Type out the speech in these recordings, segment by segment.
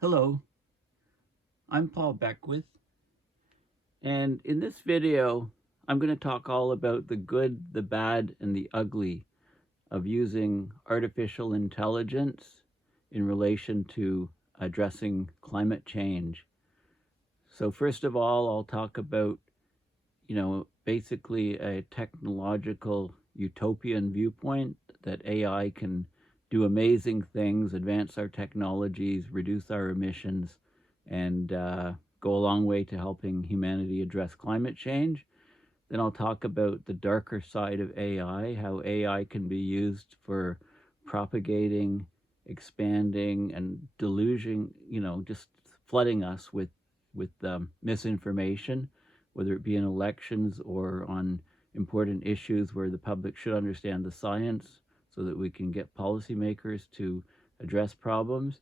Hello, I'm Paul Beckwith, and in this video, I'm going to talk all about the good, the bad, and the ugly of using artificial intelligence in relation to addressing climate change. So first of all, I'll talk about, basically a technological utopian viewpoint that AI can do amazing things, advance our technologies, reduce our emissions, and go a long way to helping humanity address climate change. Then I'll talk about the darker side of AI, how AI can be used for propagating, expanding, and deluging, just flooding us with misinformation, whether it be in elections or on important issues where the public should understand the science so that we can get policymakers to address problems.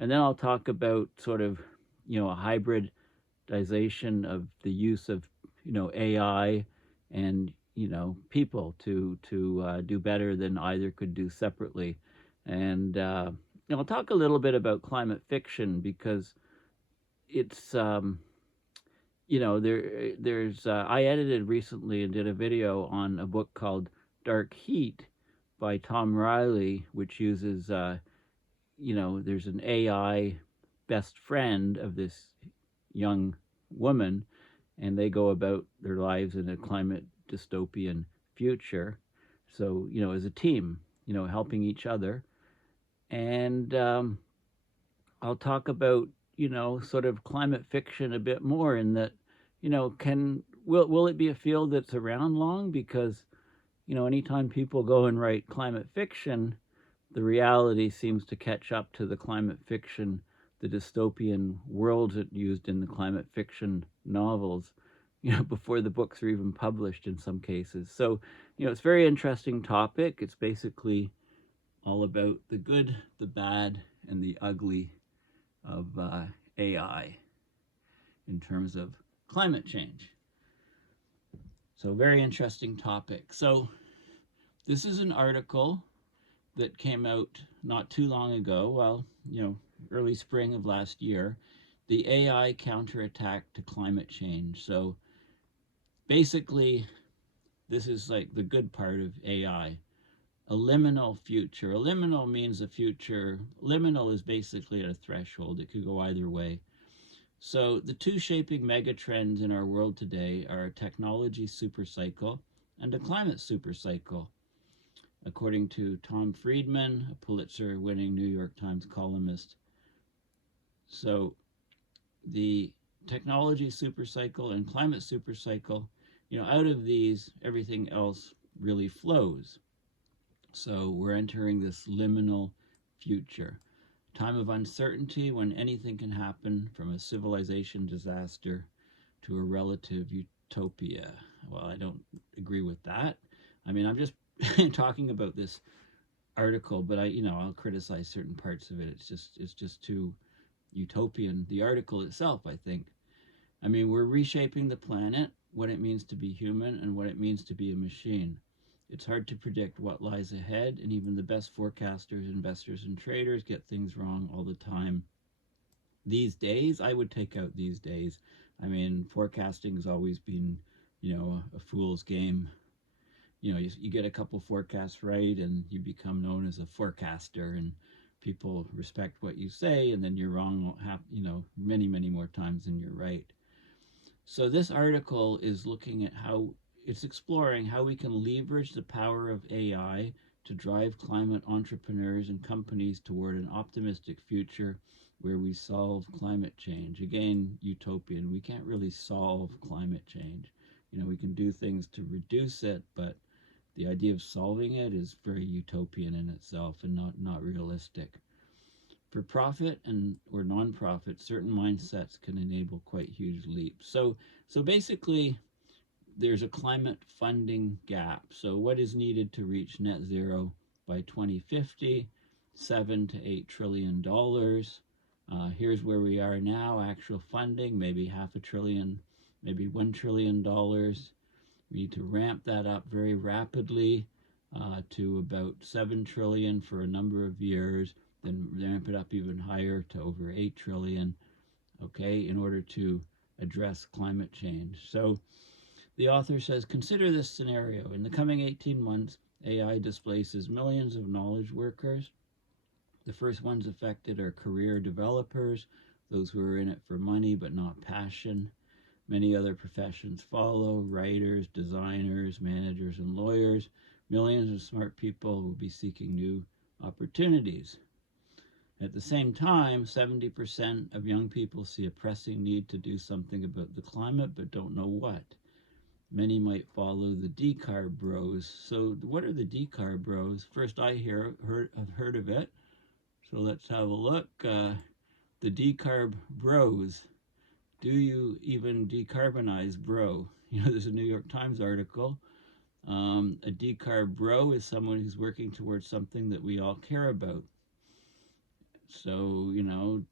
And then I'll talk about sort of, a hybridization of the use of, AI and, people to do better than either could do separately. And I'll talk a little bit about climate fiction because it's there's I edited recently and did a video on a book called Dark Heat by Tom Riley, which uses there's an AI best friend of this young woman, and they go about their lives in a climate dystopian future. So as a team, helping each other, and I'll talk about sort of climate fiction a bit more in that can will it be a field that's around long? Because anytime people go and write climate fiction, the reality seems to catch up to the climate fiction, the dystopian worlds it used in the climate fiction novels, before the books are even published in some cases. So it's a very interesting topic. It's basically all about the good, the bad, and the ugly of AI in terms of climate change. So very interesting topic. So this is an article that came out not too long ago, well, early spring of last year, the AI counterattack to climate change. So basically, this is like the good part of AI. A liminal future. A liminal means a future. Liminal is basically at a threshold. It could go either way. So the two shaping megatrends in our world today are a technology supercycle and a climate supercycle, according to Tom Friedman, a Pulitzer-winning New York Times columnist. So the technology supercycle and climate supercycle, out of these, everything else really flows. So we're entering this liminal future, time of uncertainty when anything can happen, from a civilization disaster to a relative utopia. Well, I don't agree with that. I mean, I'm just talking about this article, but I'll criticize certain parts of it. It's just too utopian. The article itself, I think. I mean, we're reshaping the planet, what it means to be human, and what it means to be a machine. It's hard to predict what lies ahead, and even the best forecasters, investors, and traders get things wrong all the time. These days, I would take out these days. I mean, forecasting has always been, a fool's game. You get a couple forecasts right, and you become known as a forecaster, and people respect what you say, and then you're wrong, many, many more times than you're right. So this article is looking at how it's exploring how we can leverage the power of AI to drive climate entrepreneurs and companies toward an optimistic future where we solve climate change. Again, utopian. We can't really solve climate change. We can do things to reduce it, but the idea of solving it is very utopian in itself and not realistic. For profit and or non-profit, certain mindsets can enable quite huge leaps. So basically, there's a climate funding gap. So what is needed to reach net zero by 2050? $7 to $8 trillion. Here's where we are now. Actual funding, maybe $500 billion, maybe $1 trillion. We need to ramp that up very rapidly to about $7 trillion for a number of years. then ramp it up even higher to over 8 trillion, okay, in order to address climate change. So the author says, consider this scenario. In the coming 18 months, AI displaces millions of knowledge workers. The first ones affected are career developers, those who are in it for money but not passion. Many other professions follow: writers, designers, managers, and lawyers. Millions of smart people will be seeking new opportunities. At the same time, 70% of young people see a pressing need to do something about the climate but don't know what. Many might follow the decarb bros. So what are the decarb bros? First I have heard of it. So let's have a look. The decarb bros. Do you even decarbonize, bro? There's a New York Times article. A decarb bro is someone who's working towards something that we all care about. So,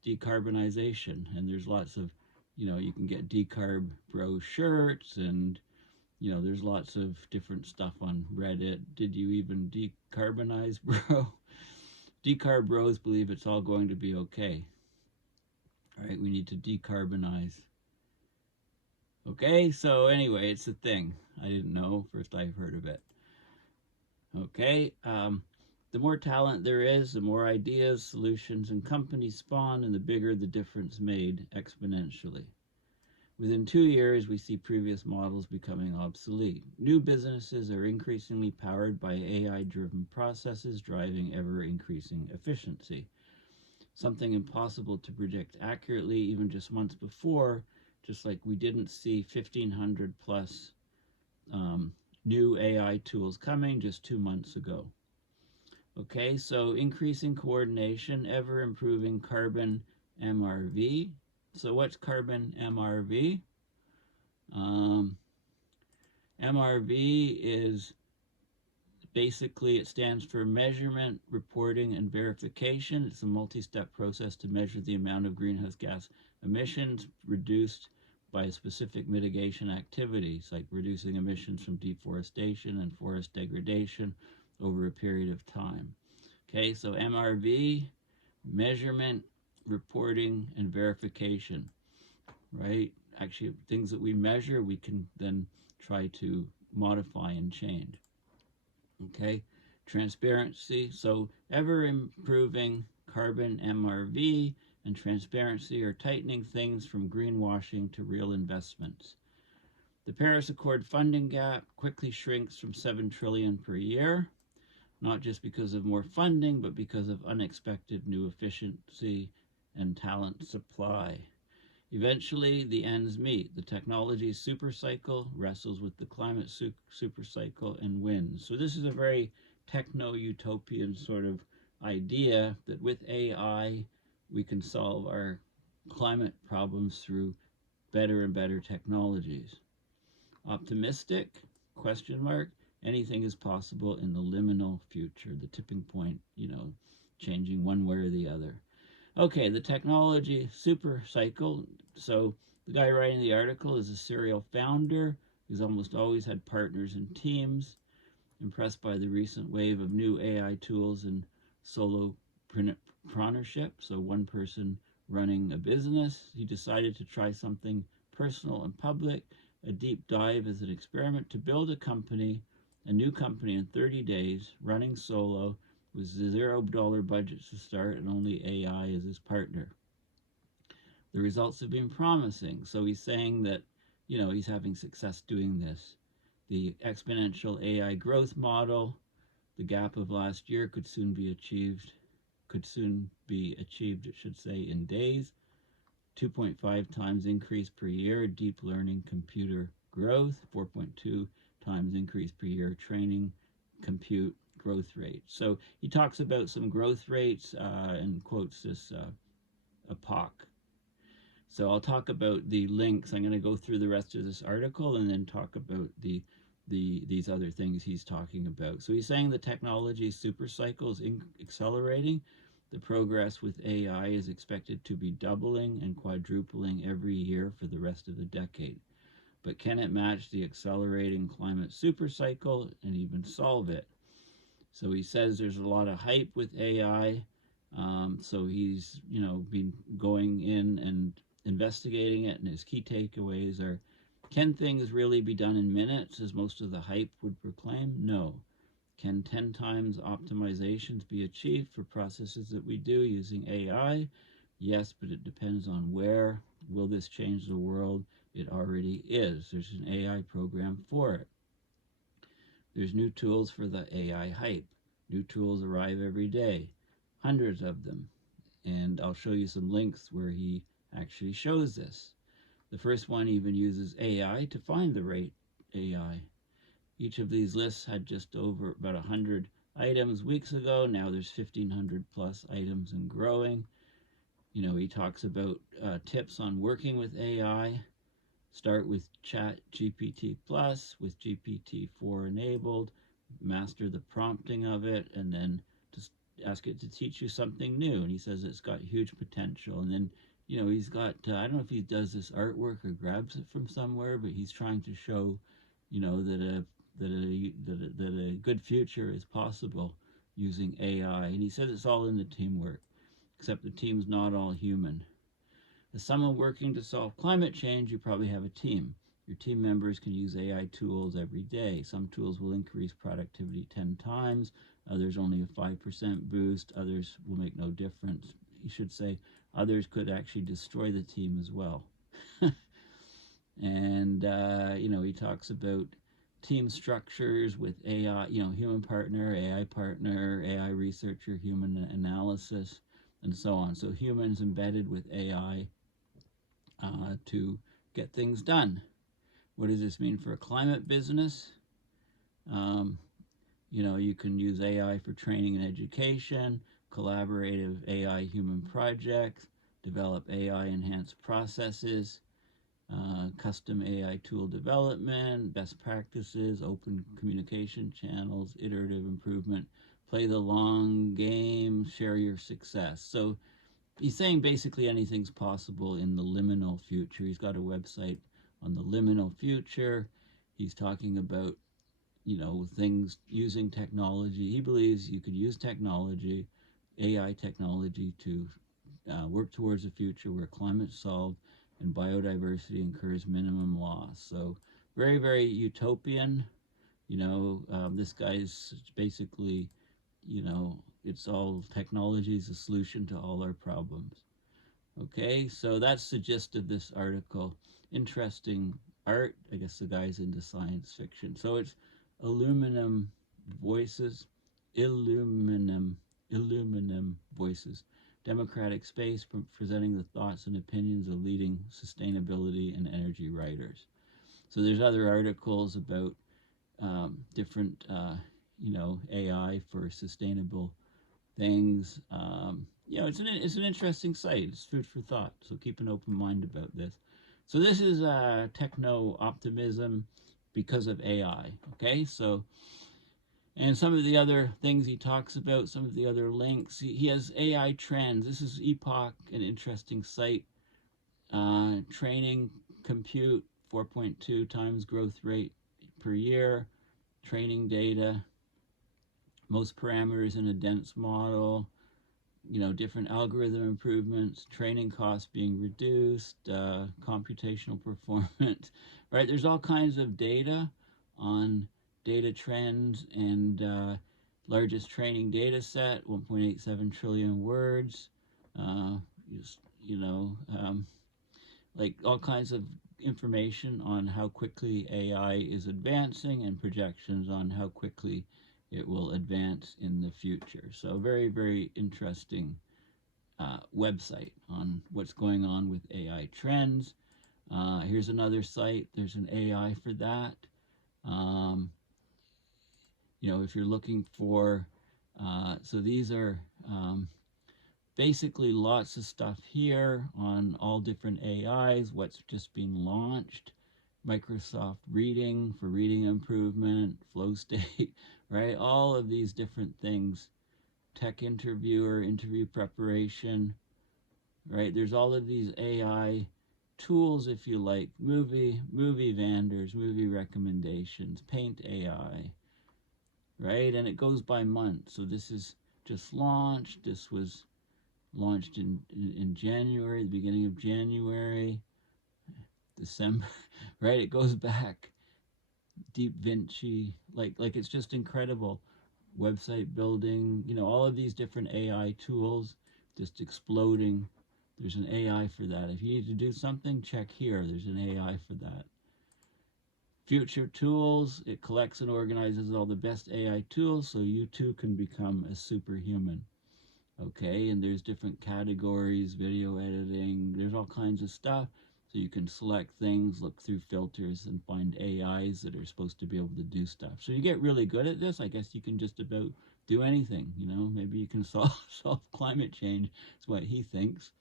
decarbonization. And there's lots of, you can get decarb bro shirts, and, there's lots of different stuff on Reddit. Did you even decarbonize, bro? Decarb bros believe it's all going to be okay. All right, we need to decarbonize. Okay, so anyway, it's a thing. I didn't know. First I've heard of it. Okay, the more talent there is, the more ideas, solutions, and companies spawn, and the bigger the difference made exponentially. Within 2 years, we see previous models becoming obsolete. New businesses are increasingly powered by AI-driven processes, driving ever-increasing efficiency. Something impossible to predict accurately even just months before, just like we didn't see 1,500 plus new AI tools coming just 2 months ago. Okay, so increasing coordination, ever improving carbon MRV. So what's carbon MRV? MRV is basically, it stands for measurement, reporting, and verification. It's a multi-step process to measure the amount of greenhouse gas emissions reduced by specific mitigation activities, like reducing emissions from deforestation and forest degradation over a period of time. Okay, so MRV, measurement, reporting, and verification, right? Actually, things that we measure, we can then try to modify and change. Okay, transparency. So ever improving carbon MRV and transparency are tightening things from greenwashing to real investments. The Paris Accord funding gap quickly shrinks from 7 trillion per year, not just because of more funding, but because of unexpected new efficiency and talent supply. Eventually, the ends meet. The technology supercycle wrestles with the climate supercycle and wins. So this is a very techno-utopian sort of idea that with AI, we can solve our climate problems through better and better technologies. Optimistic? Question mark. Anything is possible in the liminal future, the tipping point, changing one way or the other. Okay, the technology super cycle. So the guy writing the article is a serial founder who's almost always had partners and teams. Impressed by the recent wave of new AI tools and solopreneurship, so one person running a business, he decided to try something personal and public, a deep dive as an experiment to build a new company in 30 days, running solo, with $0 budgets to start and only AI as his partner. The results have been promising. So he's saying that, he's having success doing this. The exponential AI growth model, the gap of last year could soon be achieved, in days. 2.5 times increase per year, deep learning computer growth, 4.2 times increase per year, training compute growth rate. So he talks about some growth rates and quotes this epoch. So I'll talk about the links. I'm going to go through the rest of this article and then talk about these other things he's talking about. So he's saying the technology super cycle is accelerating. The progress with AI is expected to be doubling and quadrupling every year for the rest of the decade. But can it match the accelerating climate super cycle and even solve it? So he says there's a lot of hype with AI. So he's, been going in and investigating it, and his key takeaways are: can things really be done in minutes, as most of the hype would proclaim? No. Can 10 times optimizations be achieved for processes that we do using AI? Yes, but it depends on where. Will this change the world? It already is. There's an AI program for it. There's new tools for the AI hype. New tools arrive every day, hundreds of them. And I'll show you some links where he actually shows this. The first one even uses AI to find the right AI. Each of these lists had just over about 100 items weeks ago. Now there's 1,500 plus items and growing. He talks about tips on working with AI. Start with Chat GPT Plus with GPT-4 enabled. Master the prompting of it, and then just ask it to teach you something new. And he says it's got huge potential. And then, he's got, I don't know if he does this artwork or grabs it from somewhere, but he's trying to show, that a good future is possible using AI. And he says it's all in the teamwork, except the team's not all human. As someone working to solve climate change, you probably have a team. Your team members can use AI tools every day. Some tools will increase productivity 10 times, others only a 5% boost, others will make no difference. You should say others could actually destroy the team as well. And, he talks about team structures with AI, human partner, AI researcher, human analysis, and so on. So humans embedded with AI to get things done. What does this mean for a climate business? Um, you can use AI for training and education, collaborative AI human projects, develop AI enhanced processes, custom AI tool development, best practices, open communication channels, iterative improvement, play the long game, share your success. So he's saying basically anything's possible in the liminal future. He's got a website on the liminal future. He's talking about, things using technology. He believes you could use technology, AI technology, to work towards a future where climate's solved and biodiversity incurs minimum loss. So very, very utopian. This guy's basically, it's all technology is a solution to all our problems. Okay, so that's the gist of this article. Interesting art. I guess the guy's into science fiction. So it's aluminum voices, aluminum voices. Democratic space presenting the thoughts and opinions of leading sustainability and energy writers. So there's other articles about different, AI for sustainable things. It's an interesting site. It's food for thought. So keep an open mind about this. So this is techno-optimism because of AI. Okay, so and some of the other things he talks about, some of the other links. He has AI trends. This is Epoch, an interesting site. Training compute 4.2 times growth rate per year. Training data, most parameters in a dense model, different algorithm improvements, training costs being reduced, computational performance, right? There's all kinds of data on data trends and largest training data set, 1.87 trillion words, just, like all kinds of information on how quickly AI is advancing and projections on how quickly it will advance in the future. So very, very interesting website on what's going on with AI trends. Here's another site. There's an AI for that. Um, if you're looking for, so these are basically lots of stuff here on all different AIs, what's just been launched. Microsoft Reading for reading improvement, flow state, right? All of these different things. Tech interviewer, interview preparation, right? There's all of these AI tools, if you like, movie vendors, movie recommendations, Paint AI, right? And it goes by month. So this is just launched. This was launched in January, the beginning of January, December, right? It goes back. Deep Vinci, like it's just incredible. Website building, all of these different AI tools just exploding. There's an AI for that. If you need to do something, check here. There's an AI for that. Future tools, it collects and organizes all the best AI tools so you too can become a superhuman. Okay, and there's different categories, video editing, there's all kinds of stuff. So you can select things, look through filters, and find AIs that are supposed to be able to do stuff. So you get really good at this, I guess you can just about do anything, maybe you can solve climate change, is what he thinks.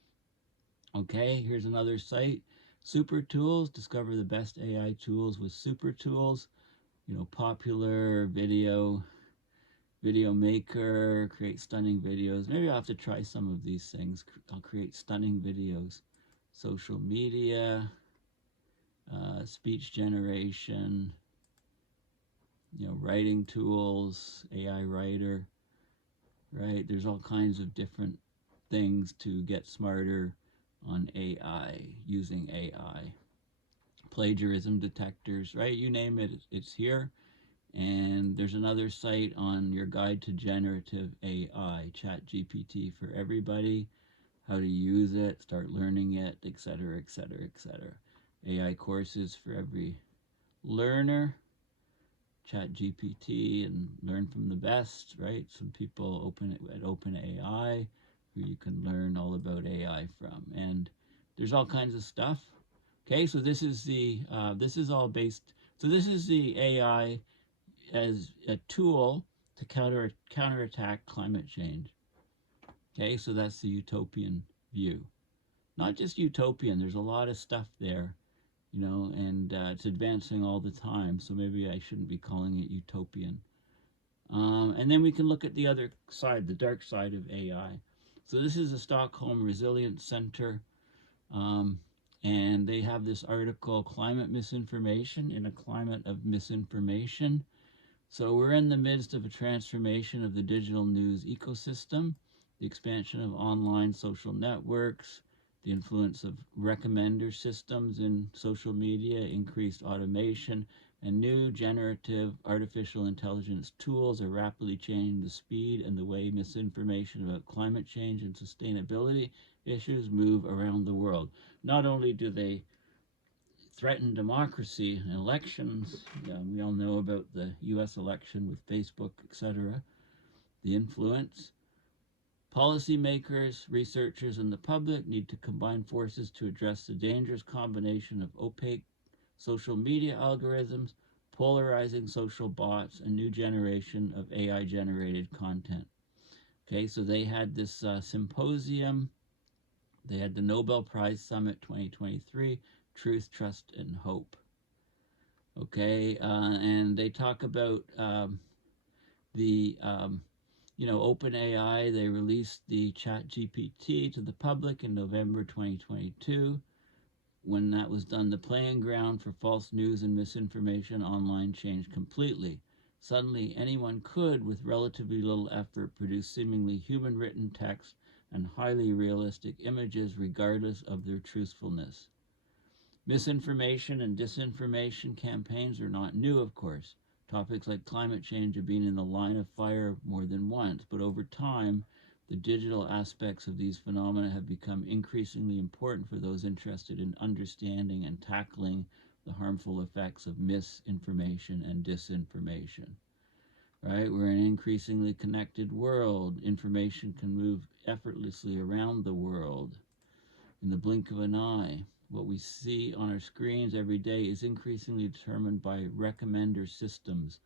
Okay, here's another site. Super Tools, discover the best AI tools with Super Tools. Popular video maker, create stunning videos. Maybe I'll have to try some of these things. I'll create stunning videos. Social media, speech generation, writing tools, AI writer, right? There's all kinds of different things to get smarter on AI, using AI. Plagiarism detectors, right? You name it, it's here. And there's another site on your guide to generative AI, ChatGPT for everybody, how to use it, start learning it, etc., etc., etc. AI courses for every learner, ChatGPT, and learn from the best, right? Some people open it at OpenAI, who you can learn all about AI from. And there's all kinds of stuff. Okay, so this is this is all based, so this is the AI as a tool to counterattack climate change. Okay, so that's the utopian view. Not just utopian, there's a lot of stuff there, and it's advancing all the time, so maybe I shouldn't be calling it utopian. And then we can look at the other side, the dark side of AI. So this is the Stockholm Resilience Center, and they have this article, Climate Misinformation in a Climate of Misinformation. So we're in the midst of a transformation of the digital news ecosystem, the expansion of online social networks, the influence of recommender systems in social media, increased automation, and new generative artificial intelligence tools are rapidly changing the speed and the way misinformation about climate change and sustainability issues move around the world. Not only do they threaten democracy and elections. We all know about the U.S. election with Facebook, etc., the influence. Policymakers, researchers, and the public need to combine forces to address the dangerous combination of opaque social media algorithms, polarizing social bots, and new generation of AI-generated content. Okay, so they had this symposium. They had the Nobel Prize Summit 2023, Truth, Trust, and Hope. Okay, and they talk about the OpenAI. They released the ChatGPT to the public in November 2022. When that was done, the playing ground for false news and misinformation online changed completely. Suddenly, anyone could, with relatively little effort, produce seemingly human-written text and highly realistic images regardless of their truthfulness. Misinformation and disinformation campaigns are not new, of course. Topics like climate change have been in the line of fire more than once, but over time, the digital aspects of these phenomena have become increasingly important for those interested in understanding and tackling the harmful effects of misinformation and disinformation. Right? We're in an increasingly connected world. Information can move effortlessly around the world in the blink of an eye. What we see on our screens every day is increasingly determined by recommender systems,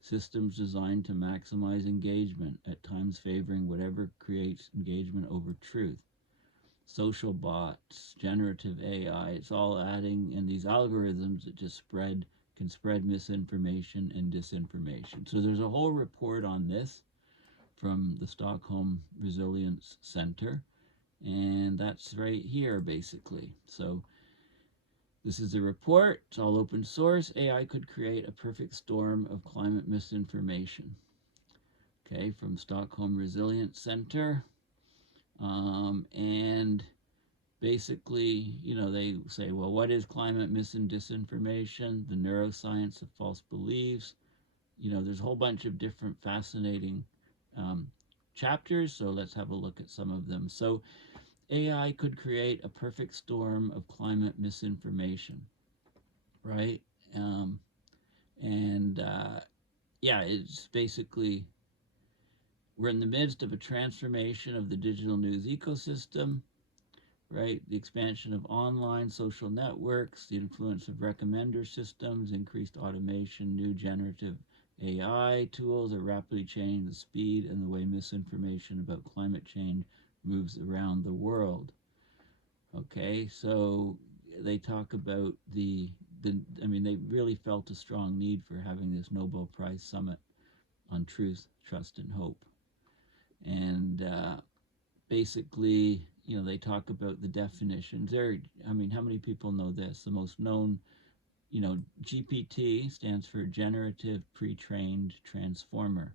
systems designed to maximize engagement, at times favoring whatever creates engagement over truth. Social bots, generative AI, it's all adding in these algorithms that just can spread misinformation and disinformation. So there's a whole report on this from the Stockholm Resilience Center, and that's right here basically. So this is the report. It's all open source. AI could create a perfect storm of climate misinformation. Okay, from Stockholm Resilience Center. And basically, they say, well, what is climate mis and disinformation? The neuroscience of false beliefs. There's a whole bunch of different fascinating um, chapters. So let's have a look at some of them. So AI could create a perfect storm of climate misinformation, right? Um, and yeah, it's basically we're in the midst of a transformation of the digital news ecosystem, right? The expansion of online social networks, the influence of recommender systems, increased automation, new generative AI tools are rapidly changing the speed and the way misinformation about climate change moves around the world. Okay, so they talk about I mean, they really felt a strong need for having this Nobel Prize summit on truth, trust, and hope. And basically, they talk about the definitions. I mean, how many people know this? The most known, GPT stands for Generative Pre-trained Transformer.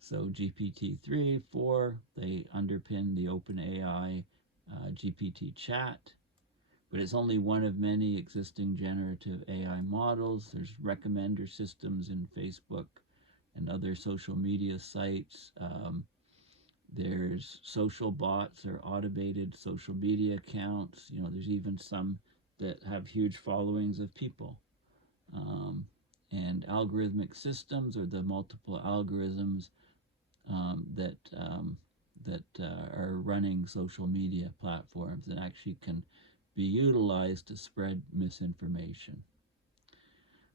So GPT-3, 4, they underpin the OpenAI GPT chat, but it's only one of many existing generative AI models. There's recommender systems in Facebook and other social media sites. There's social bots or automated social media accounts. There's even some that have huge followings of people. Um, and algorithmic systems or the multiple algorithms that are running social media platforms that actually can be utilized to spread misinformation.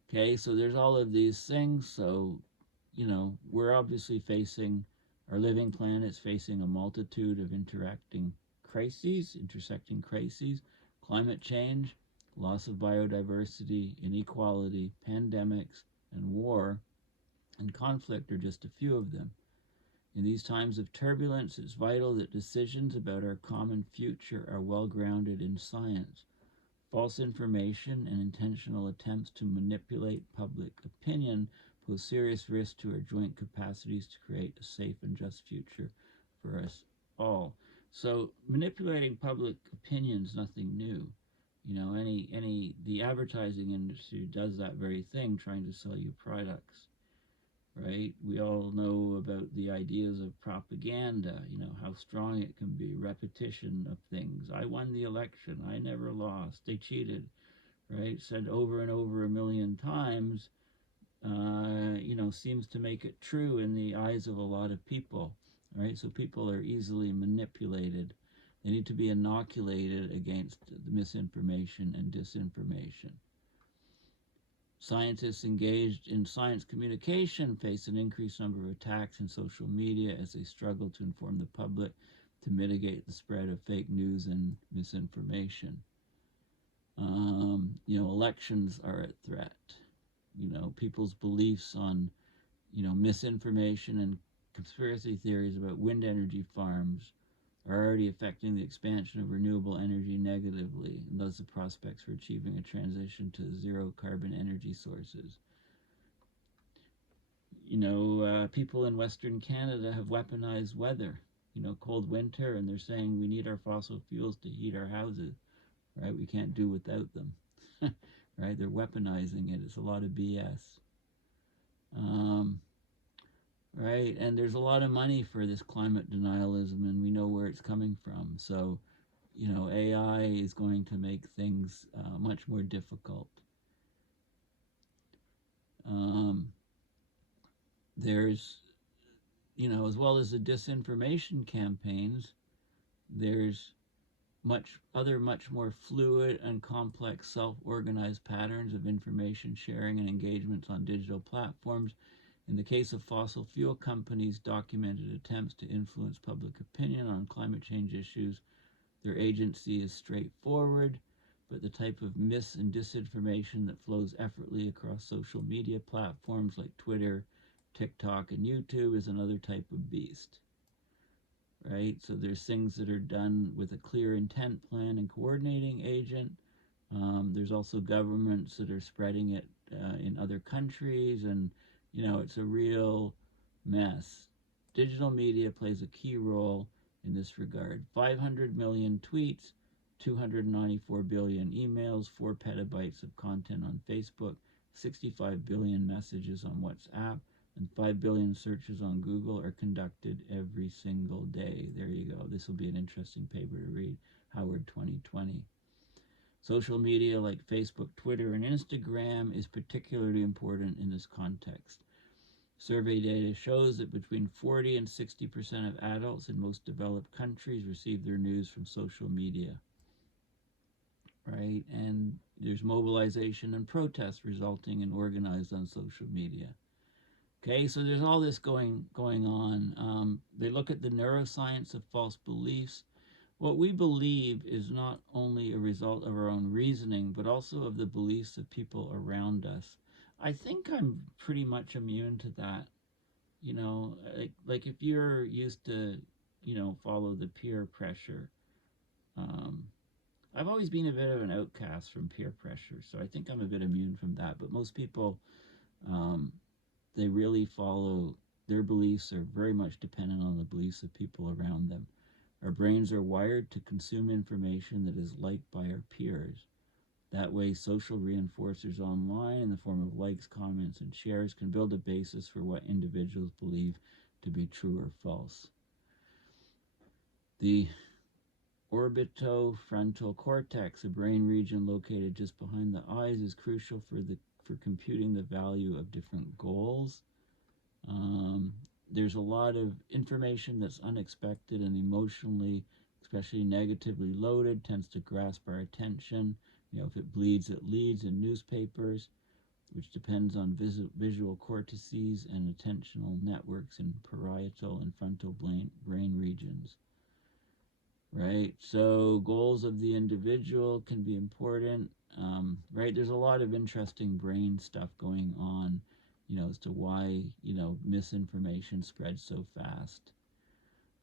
Okay, so there's all of these things. So, we're obviously facing, our living planet's facing a multitude of intersecting crises, climate change, loss of biodiversity, inequality, pandemics, and war, and conflict are just a few of them. In these times of turbulence, it's vital that decisions about our common future are well grounded in science. False information and intentional attempts to manipulate public opinion pose serious risk to our joint capacities to create a safe and just future for us all. So manipulating public opinion is nothing new. The advertising industry does that very thing, trying to sell you products, right? We all know about the ideas of propaganda, how strong it can be, repetition of things. I won the election, I never lost, they cheated, right? Said over and over a million times, seems to make it true in the eyes of a lot of people, right? So people are easily manipulated. They need to be inoculated against the misinformation and disinformation. Scientists engaged in science communication face an increased number of attacks in social media as they struggle to inform the public to mitigate the spread of fake news and misinformation. Elections are at threat. People's beliefs on, misinformation and conspiracy theories about wind energy farms are already affecting the expansion of renewable energy negatively, and thus the prospects for achieving a transition to zero carbon energy sources. People in Western Canada have weaponized weather. Cold winter, and they're saying we need our fossil fuels to heat our houses, right? We can't do without them, right? They're weaponizing it. It's a lot of BS. Right? And there's a lot of money for this climate denialism, and we know where it's coming from. So, AI is going to make things much more difficult. There's, as well as the disinformation campaigns, there's much more fluid and complex self-organized patterns of information sharing and engagements on digital platforms. In the case of fossil fuel companies' documented attempts to influence public opinion on climate change issues, their agency is straightforward, but the type of mis and disinformation that flows effortlessly across social media platforms like Twitter, TikTok, and YouTube is another type of beast, right? So there's things that are done with a clear intent plan and coordinating agent. There's also governments that are spreading it in other countries, and it's a real mess. Digital media plays a key role in this regard. 500 million tweets, 294 billion emails, 4 petabytes of content on Facebook, 65 billion messages on WhatsApp, and 5 billion searches on Google are conducted every single day. There you go. This will be an interesting paper to read. Howard 2020. Social media like Facebook, Twitter, and Instagram is particularly important in this context. Survey data shows that between 40 and 60% of adults in most developed countries receive their news from social media, right? And there's mobilization and protest resulting in organized on social media. Okay, so there's all this going on. They look at the neuroscience of false beliefs. What we believe is not only a result of our own reasoning, but also of the beliefs of people around us. I think I'm pretty much immune to that. You know, like if you're used to, follow the peer pressure. Um, I've always been a bit of an outcast from peer pressure, so I think I'm a bit immune from that. But most people, um, they really follow, their beliefs are very much dependent on the beliefs of people around them. Our brains are wired to consume information that is liked by our peers. That way, social reinforcers online in the form of likes, comments, and shares can build a basis for what individuals believe to be true or false. The orbitofrontal cortex, a brain region located just behind the eyes, is crucial for computing the value of different goals. There's a lot of information that's unexpected and emotionally, especially negatively loaded, tends to grasp our attention. If it bleeds, it leads in newspapers, which depends on visual cortices and attentional networks in parietal and frontal brain regions. Right? So goals of the individual can be important. Right? There's a lot of interesting brain stuff going on, as to why, misinformation spreads so fast.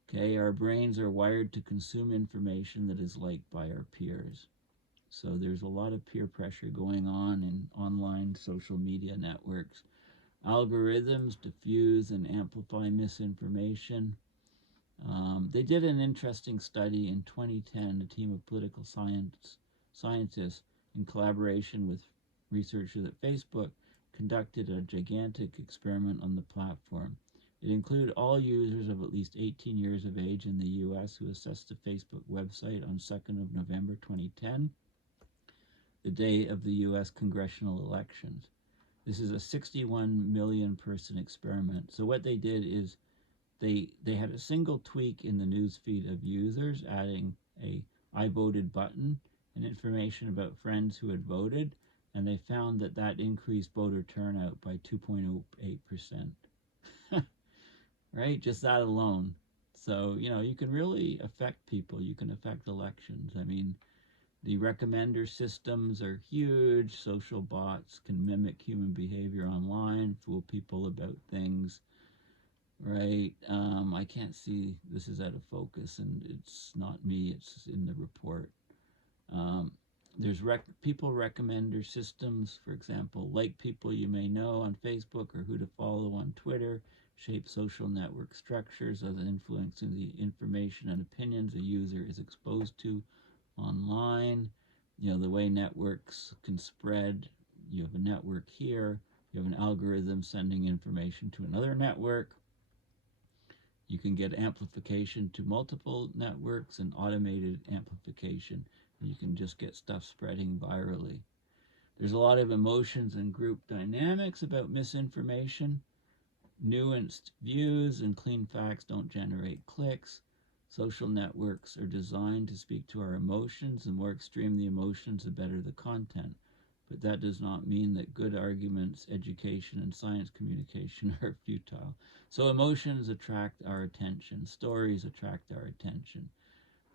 Okay, our brains are wired to consume information that is liked by our peers. So there's a lot of peer pressure going on in online social media networks. Algorithms diffuse and amplify misinformation. They did an interesting study in 2010. A team of political scientists, in collaboration with researchers at Facebook, conducted a gigantic experiment on the platform. It included all users of at least 18 years of age in the U.S. who assessed the Facebook website on 2nd of November 2010, the day of the U.S. congressional elections. This is a 61 million person experiment. So what they did is they had a single tweak in the newsfeed of users, adding a I voted button and information about friends who had voted, and they found that increased voter turnout by 2.08%. Right? Just that alone. So, you can really affect people. You can affect elections. I mean, the recommender systems are huge. Social bots can mimic human behavior online, fool people about things. Right. I can't see, this is out of focus, and it's not me, it's in the report. There's people recommender systems, for example, like people you may know on Facebook or who to follow on Twitter, shape social network structures as influencing the information and opinions a user is exposed to online. The way networks can spread, you have a network here, you have an algorithm sending information to another network. You can get amplification to multiple networks and automated amplification. And you can just get stuff spreading virally. There's a lot of emotions and group dynamics about misinformation. Nuanced views and clean facts don't generate clicks. Social networks are designed to speak to our emotions. The more extreme the emotions, the better the content. But that does not mean that good arguments, education, and science communication are futile. So emotions attract our attention. Stories attract our attention.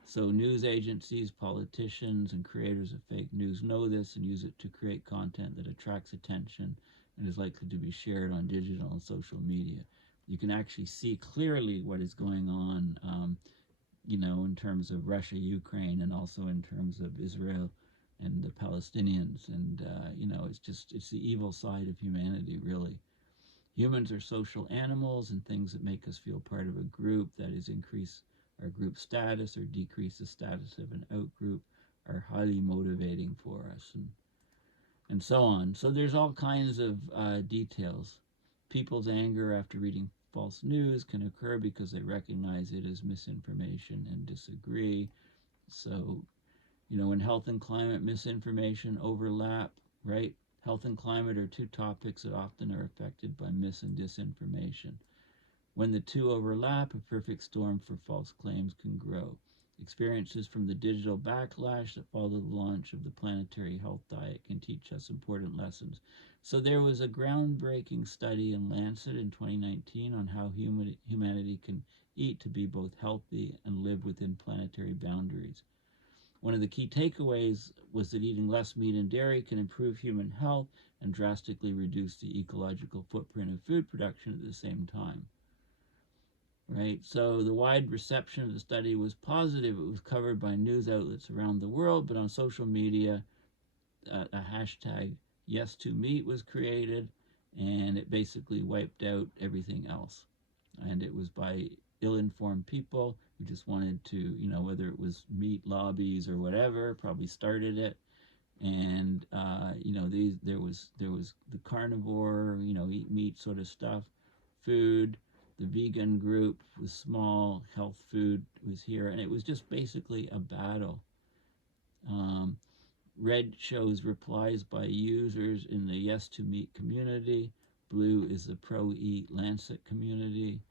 So news agencies, politicians, and creators of fake news know this and use it to create content that attracts attention and is likely to be shared on digital and social media. You can actually see clearly what is going on, in terms of Russia, Ukraine, and also in terms of Israel and the Palestinians. And, it's the evil side of humanity, really. Humans are social animals, and things that make us feel part of a group, that is, increase our group status or decrease the status of an outgroup, are highly motivating for us, and so on. So there's all kinds of details. People's anger after reading false news can occur because they recognize it as misinformation and disagree. So, when health and climate misinformation overlap, right? Health and climate are two topics that often are affected by mis and disinformation. When the two overlap, a perfect storm for false claims can grow. Experiences from the digital backlash that followed the launch of the planetary health diet can teach us important lessons. So there was a groundbreaking study in Lancet in 2019 on how humanity can eat to be both healthy and live within planetary boundaries. One of the key takeaways was that eating less meat and dairy can improve human health and drastically reduce the ecological footprint of food production at the same time. Right? So the wide reception of the study was positive. It was covered by news outlets around the world, but on social media, a hashtag yes to meat was created, and it basically wiped out everything else. And it was by ill-informed people who just wanted to, whether it was meat lobbies or whatever, probably started it. And there was the carnivore, eat meat sort of stuff, food. The vegan group was small, health food was here, and it was just basically a battle. Red shows replies by users in the Yes to Meat community. Blue is the Pro-Eat Lancet community.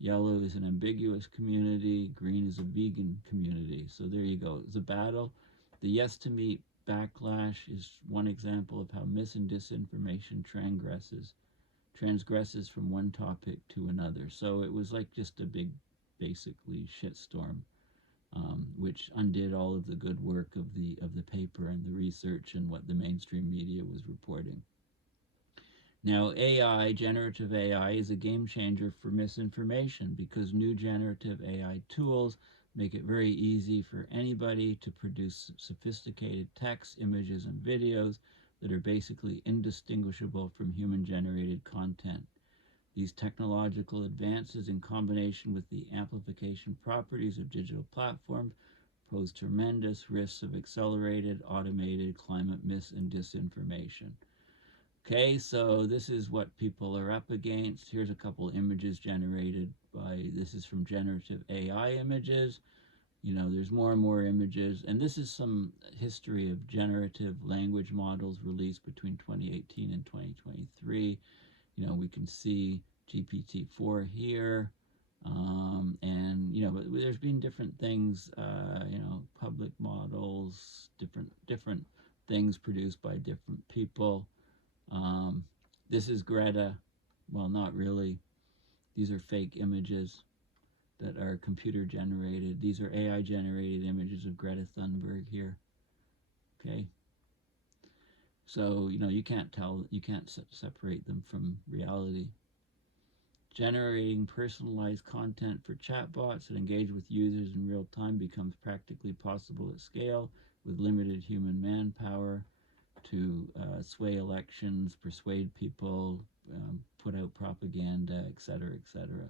Yellow is an ambiguous community. Green is a vegan community. So there you go. It's a battle. The Yes to Meat backlash is one example of how mis and disinformation transgresses from one topic to another. So it was like just a big, basically, shitstorm. Which undid all of the good work of the paper and the research and what the mainstream media was reporting. Now, AI, generative AI, is a game changer for misinformation because new generative AI tools make it very easy for anybody to produce sophisticated text, images, and videos that are basically indistinguishable from human-generated content. These technological advances, in combination with the amplification properties of digital platforms, pose tremendous risks of accelerated, automated climate mis and disinformation. Okay, so this is what people are up against. Here's a couple images generated by, this is from generative AI images. There's more and more images, and this is some history of generative language models released between 2018 and 2023. We can see GPT-4 here, and but there's been different things, public models, different things produced by different people. This is Greta. Well, not really. These are fake images that are computer generated. These are AI generated images of Greta Thunberg here. Okay. So, you can't tell, you can't separate them from reality. Generating personalized content for chatbots that engage with users in real time becomes practically possible at scale with limited human manpower to sway elections, persuade people, put out propaganda, etc., etc.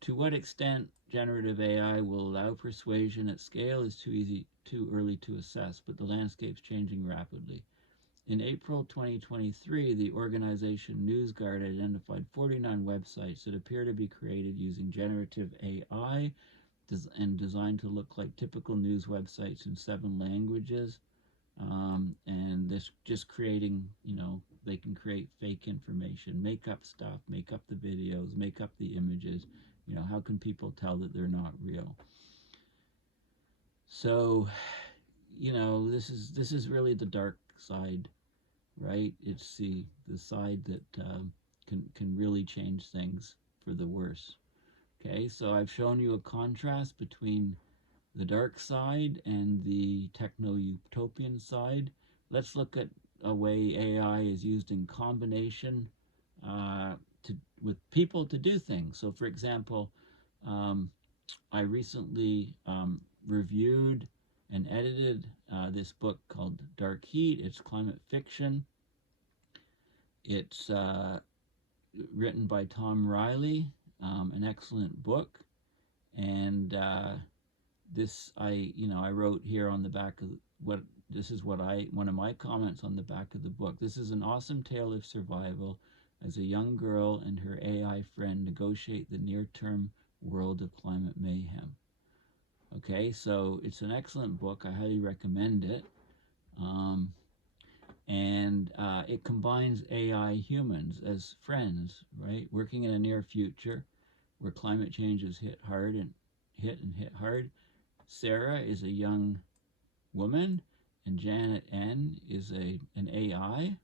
To what extent generative AI will allow persuasion at scale is too early to assess, but the landscape's changing rapidly. In April 2023, the organization NewsGuard identified 49 websites that appear to be created using generative AI and designed to look like typical news websites in 7 languages. And this just creating, they can create fake information, make up stuff, make up the videos, make up the images. How can people tell that they're not real? So, this is really the dark side, right? It's the side that can really change things for the worse. Okay, so I've shown you a contrast between the dark side and the techno-utopian side. Let's look at a way AI is used in combination with people to do things. So, for example, I recently reviewed and edited this book called Dark Heat. It's climate fiction. It's written by Tom Riley. an excellent book. And this, I wrote here on the back of what this is what one of my comments on the back of the book. This is an awesome tale of survival as a young girl and her AI friend negotiate the near-term world of climate mayhem. Okay, so it's an excellent book. I highly recommend it. Um, and it combines AI humans as friends, right? Working in a near future where climate change has hit hard and hit hard. Sarah is a young woman, and Janet N is an AI,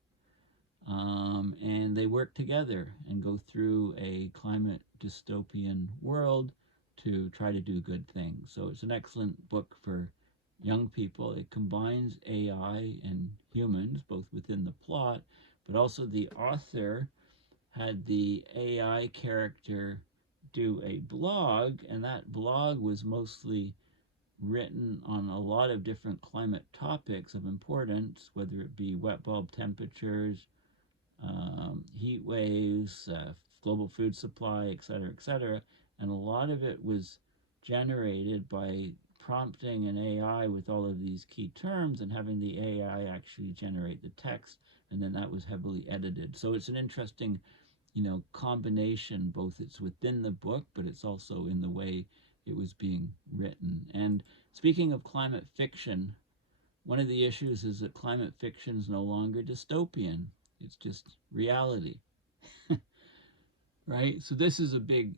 and they work together and go through a climate dystopian world to try to do good things. So it's an excellent book for young people. It combines AI and humans, both within the plot, but also the author had the AI character do a blog, and that blog was mostly written on a lot of different climate topics of importance, whether it be wet bulb temperatures, heat waves, global food supply, et cetera. And a lot of it was generated by prompting an AI with all of these key terms and having the AI actually generate the text, and then that was heavily edited. So it's an interesting, combination. Both it's within the book, but it's also in the way it was being written. And speaking of climate fiction, one of the issues is that climate fiction is no longer dystopian. It's just reality, right? So this is a big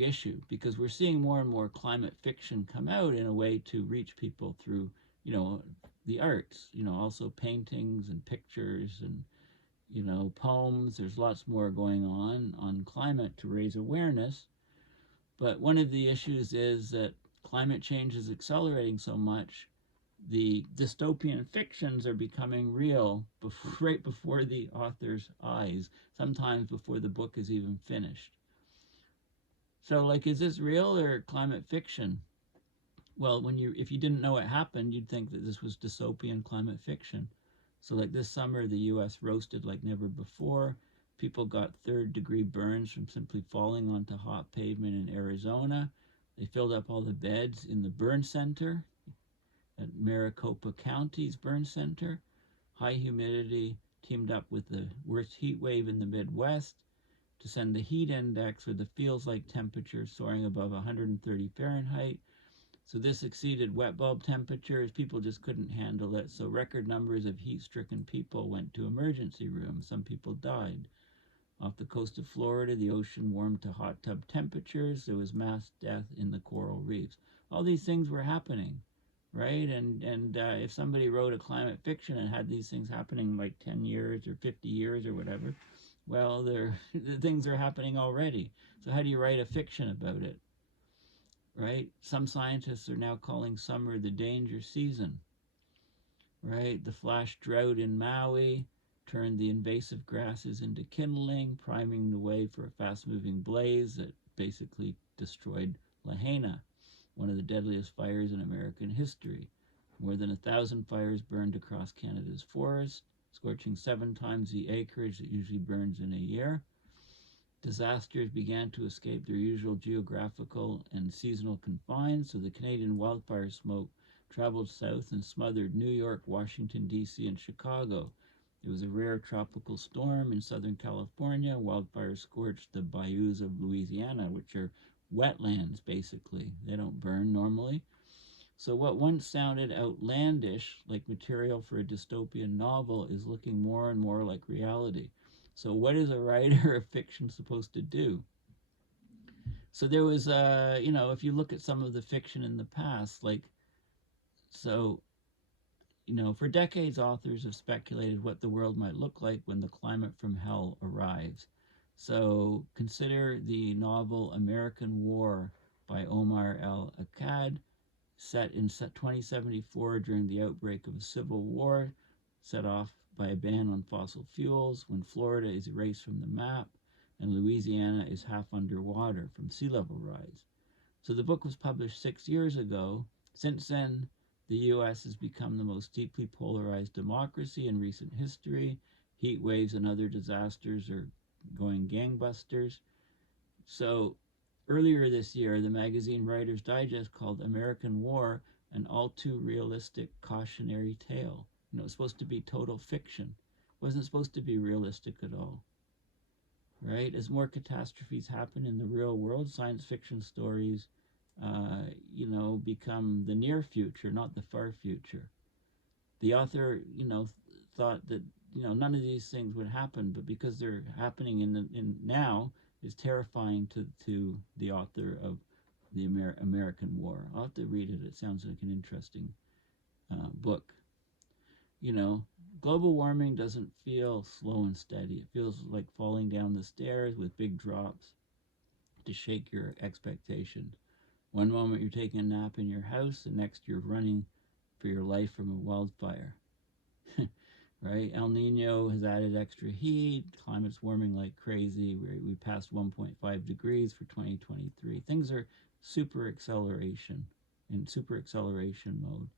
issue because we're seeing more and more climate fiction come out in a way to reach people through, the arts, also paintings and pictures and, poems. There's lots more going on climate to raise awareness. But one of the issues is that climate change is accelerating so much, the dystopian fictions are becoming real right before the author's eyes, sometimes before the book is even finished. So, like, is this real or climate fiction? Well, if you didn't know it happened, you'd think that this was dystopian climate fiction. So, like this summer, the U.S. roasted like never before. People got third-degree burns from simply falling onto hot pavement in Arizona. They filled up all the beds in the burn center at Maricopa County's burn center. High humidity teamed up with the worst heat wave in the Midwest to send the heat index, or the feels like temperature, soaring above 130 Fahrenheit. So this exceeded wet bulb temperatures. People just couldn't handle it. So record numbers of heat-stricken people went to emergency rooms. Some people died. Off the coast of Florida, the ocean warmed to hot tub temperatures. There was mass death in the coral reefs. All these things were happening, right? And if somebody wrote a climate fiction and had these things happening like 10 years or 50 years or whatever, well, the things are happening already. So how do you write a fiction about it? Right? Some scientists are now calling summer the danger season, right? The flash drought in Maui turned the invasive grasses into kindling, priming the way for a fast-moving blaze that basically destroyed Lahaina, one of the deadliest fires in American history. More than 1,000 fires burned across Canada's forests, scorching 7 times the acreage that usually burns in a year. Disasters began to escape their usual geographical and seasonal confines, so the Canadian wildfire smoke traveled south and smothered New York, Washington, D.C., and Chicago. It was a rare tropical storm in Southern California. Wildfires scorched the bayous of Louisiana, which are wetlands, basically. They don't burn normally. So what once sounded outlandish, like material for a dystopian novel, is looking more and more like reality. So what is a writer of fiction supposed to do? So there was, if you look at some of the fiction in the past, for decades, authors have speculated what the world might look like when the climate from hell arrives. So consider the novel American War by Omar El-Akkad, set in 2074 during the outbreak of a civil war set off by a ban on fossil fuels, when Florida is erased from the map and Louisiana is half underwater from sea level rise. So the book was published 6 years ago. Since then, the U.S. has become the most deeply polarized democracy in recent history. Heat waves and other disasters are going gangbusters. So Earlier this year, the magazine Writer's Digest called American War an all too realistic cautionary tale. You know, it's supposed to be total fiction. It wasn't supposed to be realistic at all, right? As more catastrophes happen in the real world, science fiction stories, become the near future, not the far future. The author, thought that none of these things would happen, but because they're happening in now, is terrifying to the author of the American War. I'll have to read it. It sounds like an interesting book. You know, global warming doesn't feel slow and steady. It feels like falling down the stairs with big drops to shake your expectations. One moment you're taking a nap in your house, the next you're running for your life from a wildfire. Right? El Nino has added extra heat. Climate's warming like crazy. We passed 1.5 degrees for 2023. Things are super acceleration mode.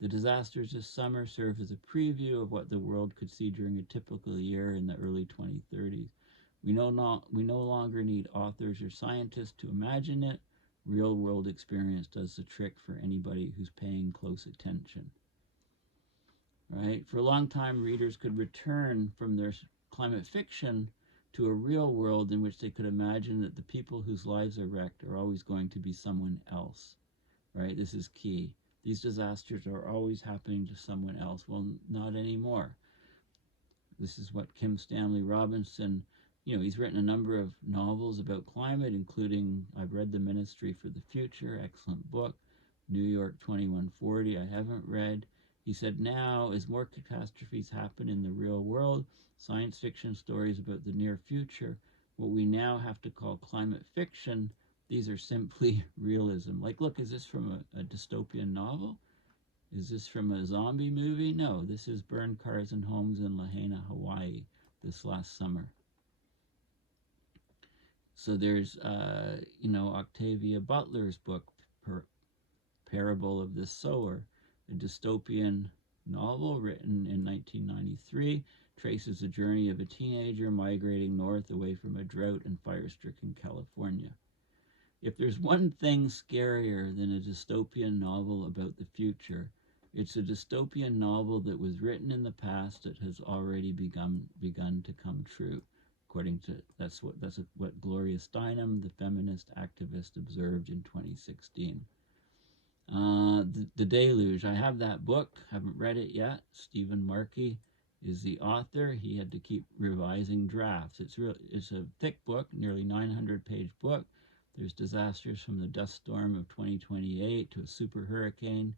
The disasters this summer serve as a preview of what the world could see during a typical year in the early 2030s. We no longer need authors or scientists to imagine it. Real world experience does the trick for anybody who's paying close attention. Right? For a long time, readers could return from their climate fiction to a real world in which they could imagine that the people whose lives are wrecked are always going to be someone else. Right? This is key. These disasters are always happening to someone else. Well, not anymore. This is what Kim Stanley Robinson, he's written a number of novels about climate, including I've read The Ministry for the Future, excellent book. New York 2140, I haven't read. He said now, as more catastrophes happen in the real world, science fiction stories about the near future, what we now have to call climate fiction, these are simply realism. Like, look, is this from a dystopian novel? Is this from a zombie movie? No, this is burned cars and homes in Lahaina, Hawaii this last summer. So there's, Octavia Butler's book, Parable of the Sower, a dystopian novel written in 1993, traces the journey of a teenager migrating north away from a drought and fire-stricken California. If there's one thing scarier than a dystopian novel about the future, it's a dystopian novel that was written in the past that has already begun to come true. According to that's what Gloria Steinem, the feminist activist, observed in 2016. The Deluge. I have that book. Haven't read it yet. Stephen Markey is the author. He had to keep revising drafts. It's a thick book, nearly 900-page book. There's disasters from the dust storm of 2028 to a super hurricane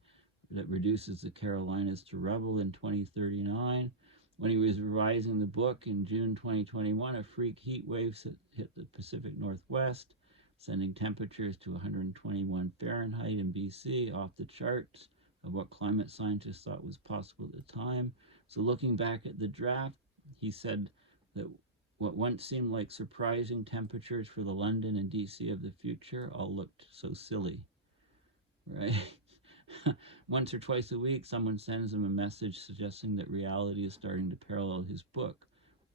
that reduces the Carolinas to rubble in 2039. When he was revising the book in June 2021, a freak heat wave hit the Pacific Northwest, sending temperatures to 121 Fahrenheit in BC, off the charts of what climate scientists thought was possible at the time. So looking back at the draft, he said that what once seemed like surprising temperatures for the London and DC of the future all looked so silly, right? Once or twice a week, someone sends him a message suggesting that reality is starting to parallel his book,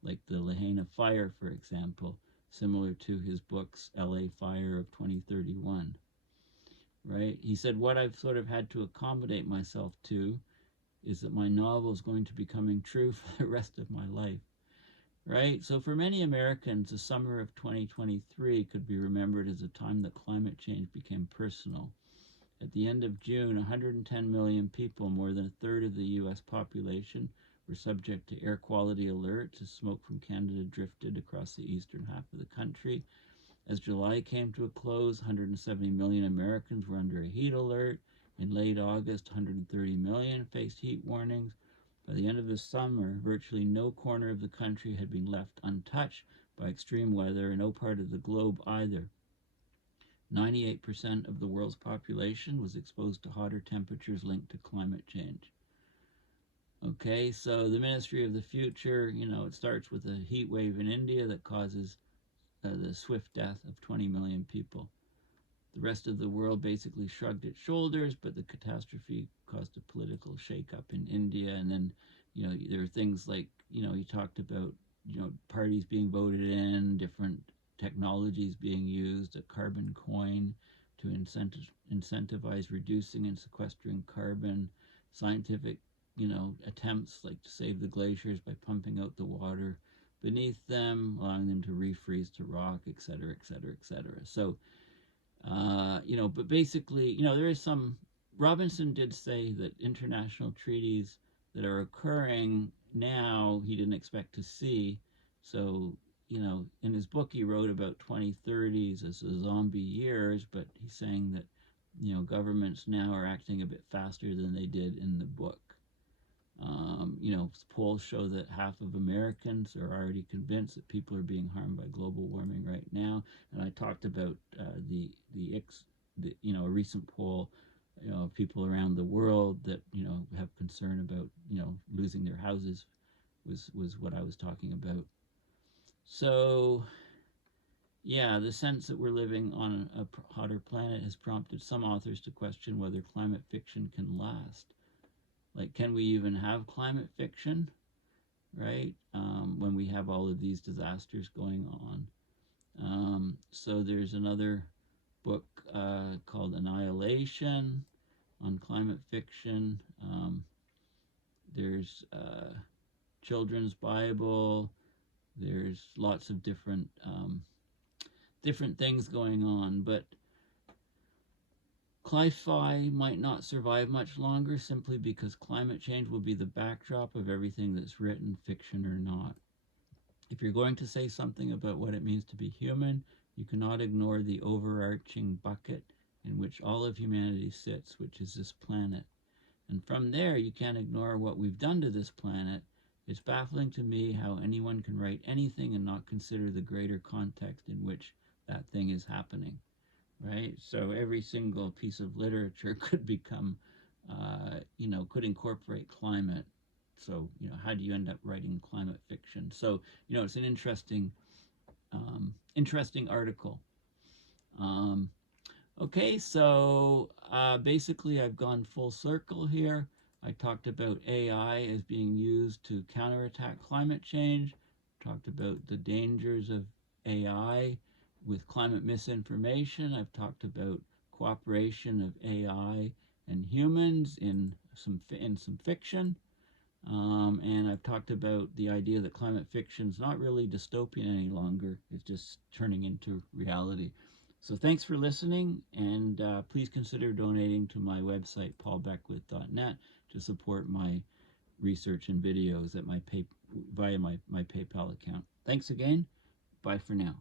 like the Lahaina fire, for example, similar to his book's LA Fire of 2031, right? He said, what I've sort of had to accommodate myself to is that my novel is going to be coming true for the rest of my life, right? So for many Americans, the summer of 2023 could be remembered as a time that climate change became personal. At the end of June, 110 million people, more than a third of the U.S. population, were subject to air quality alerts as smoke from Canada drifted across the eastern half of the country. As July came to a close, 170 million Americans were under a heat alert. In late August, 130 million faced heat warnings. By the end of the summer, virtually no corner of the country had been left untouched by extreme weather, and no part of the globe either. 98% of the world's population was exposed to hotter temperatures linked to climate change. Okay, so the Ministry of the Future, it starts with a heat wave in India that causes the swift death of 20 million people. The rest of the world basically shrugged its shoulders, but the catastrophe caused a political shakeup in India. And then, there are things like, he talked about, parties being voted in, different technologies being used, a carbon coin to incentivize reducing and sequestering carbon, scientific, attempts like to save the glaciers by pumping out the water beneath them, allowing them to refreeze to rock, et cetera, et cetera, et cetera. So, but basically, there is some. Robinson did say that international treaties that are occurring now he didn't expect to see. So, in his book he wrote about 2030s as the zombie years, but he's saying that, governments now are acting a bit faster than they did in the book. Polls show that half of Americans are already convinced that people are being harmed by global warming right now. And I talked about a recent poll, of people around the world that have concern about losing their houses was what I was talking about. So yeah, the sense that we're living on a hotter planet has prompted some authors to question whether climate fiction can last. Like, can we even have climate fiction, right? When we have all of these disasters going on. So there's another book called Annihilation on climate fiction. There's Children's Bible. There's lots of different things going on, but Cli-fi might not survive much longer simply because climate change will be the backdrop of everything that's written, fiction or not. If you're going to say something about what it means to be human, you cannot ignore the overarching bucket in which all of humanity sits, which is this planet. And from there, you can't ignore what we've done to this planet. It's baffling to me how anyone can write anything and not consider the greater context in which that thing is happening. Right? So every single piece of literature could become, could incorporate climate. So, how do you end up writing climate fiction? So, it's an interesting article. Okay, so basically I've gone full circle here. I talked about AI as being used to counterattack climate change, talked about the dangers of AI with climate misinformation. I've talked about cooperation of AI and humans in some fiction. And I've talked about the idea that climate fiction is not really dystopian any longer. It's just turning into reality. So thanks for listening, and please consider donating to my website, paulbeckwith.net, to support my research and videos at via my PayPal account. Thanks again. Bye for now.